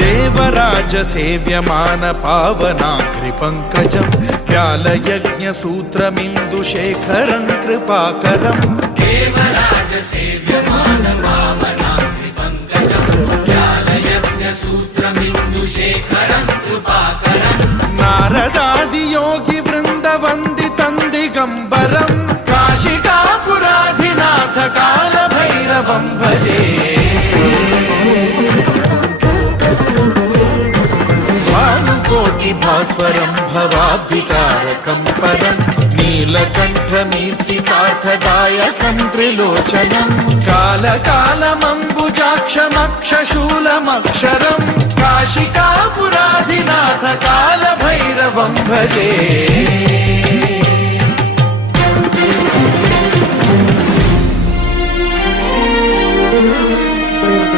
देवराज सेव्यमान पावनाग्रि पंकजं व्यालयज्ञ सूत्रमिन्दुशेखरं कृपाकरं देवराज सेव्यमान पावनाग्रि पंकजं व्यालयज्ञ सूत्रमिन्दुशेखरं कृपाकरं नारदादि योगी वृंद वंदितं दिगंबरं काशिकापुराधिनाथ काल भैरवं भजे भानुकोटि भास्वरं भवाब्धितारकं परं नीलकण्ठमीप्सितार्थदायकं त्रिलोचनं कालकालमम्बुजाक्षमक्षशूलमक्षरं काशिकापुराधिनाथ काल भैरवं भजे।